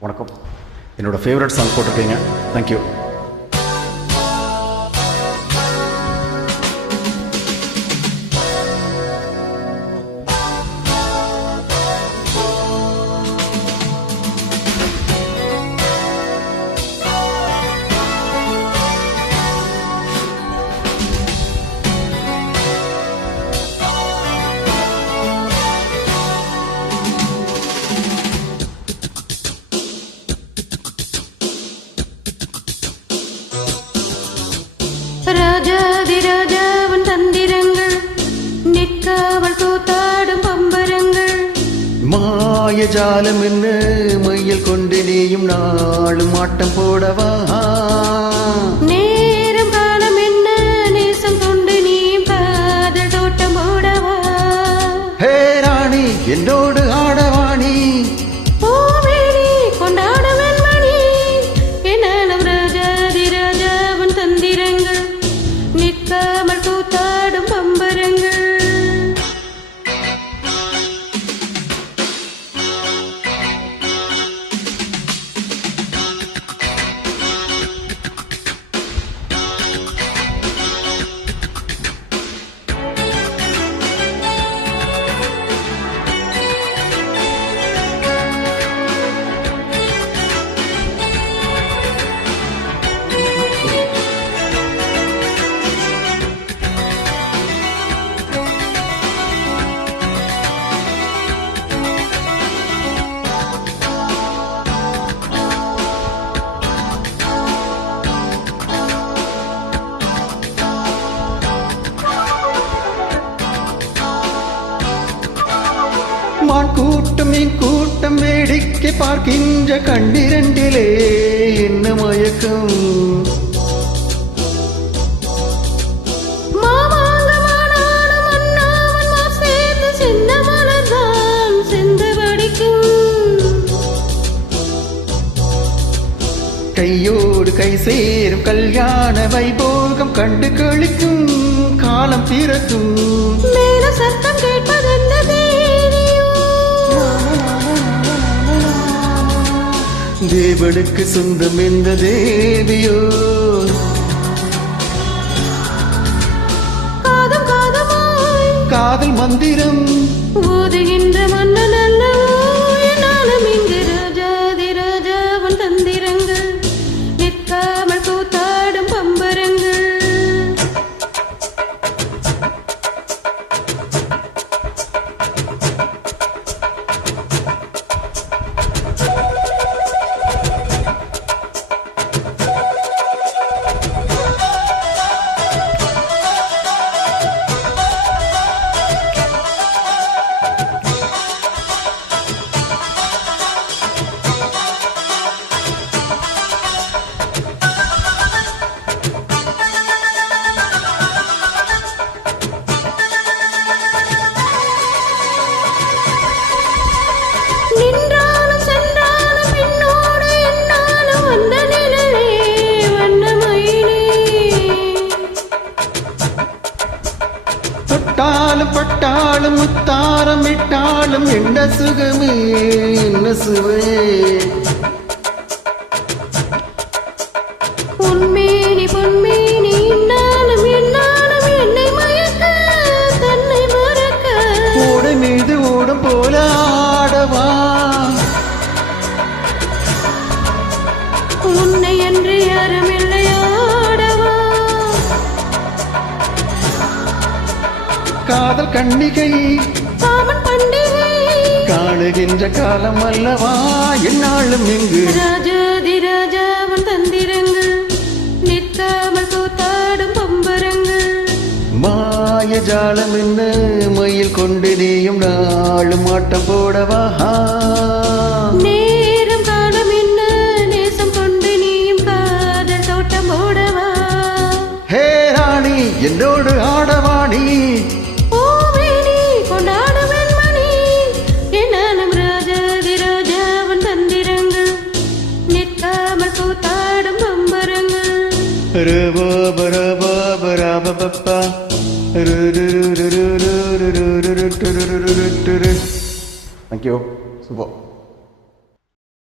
வணக்கம். என்னோடய favourite song போட்டிருக்கீங்க. தேங்க்யூ. ராஜாதிராஜாவன் தந்திரங்கள் நிற்காமல் கூத்தாடும் பம்பரங்கள் மாயஜாலம் என்ன மையல் கொண்டு நீயும் நாளும் ஆட்டம் போடவா நேரம் காலம் என்ன நேசம் கொண்டு நீயும் காதல் தோட்டம் போடவா ஹே ராணி என்னோடு ஆடவாணி பூவேணி கொண்டாடும் மணி என்னாலும் ராஜாதிராஜாவன் தந்திரங்கள் நிற்காமல் கூத்தாடும் பம்பரங்கள் மான் கூட்டம் என் கூட்டம் வேடிக்கை பார்க்கின்ற கண்ணிரண்டிலே என்ன மயக்கம் கையோடு கை சேரும் கல்யாண வைபோகம் கண்டு கழிக்கும் காலம் பிறக்கும் சத்தம் கேட்பதென்னதே தேவனுக்கு சொந்தம் எந்த தேவியோ காதம் காதமாய் காதல் மந்திரம் ஓதுகின்ற மன்னன் அல்லவோ என்னாலும் இங்கு ராஜாதிராஜாவன் தந்திரங்கள் நிற்காமல் கூத்தாடும் பம்பரங்கள் தொட்டாலும் பட்டாலும் முத்தாரம் இட்டாலும் என்ன சுகமே என்ன சுவே பொன்மேனி பொன்மேனி என்னாலும் என்னாலும் என்னை மயக்க தன்னை மறக்க ஓடை மீது ஓடும் போல ஆடவா உன்னை என்று யாரும் இல்லையாடவா காதல் கண்ணிகை காமன் பண்டிகை காணுகின்ற காலம் அல்லவா என்னாலும் இங்கு ராஜாதிராஜாவன் தந்திரங்கள் நிற்காமல் கூத்தாடும் பம்பரங்கள் மாயஜாலம் என்ன மயில் கொண்டு நீயும் நாளும் ஆட்டம் போடவா நேரம் காலம் என்ன நேசம் கொண்டு நீயும் காதல் தோட்டம் போடவா ஹே ராணி என்னோடு ஆடவாணி பூவேணி கொண்டாடும் மணி என்னாலும் ராஜாதிராஜாவன் தந்திரங்கள் நிற்காமல் கூத்தாடும் பம்பரங்கள் தேங்க்யூ. சூப்பர்.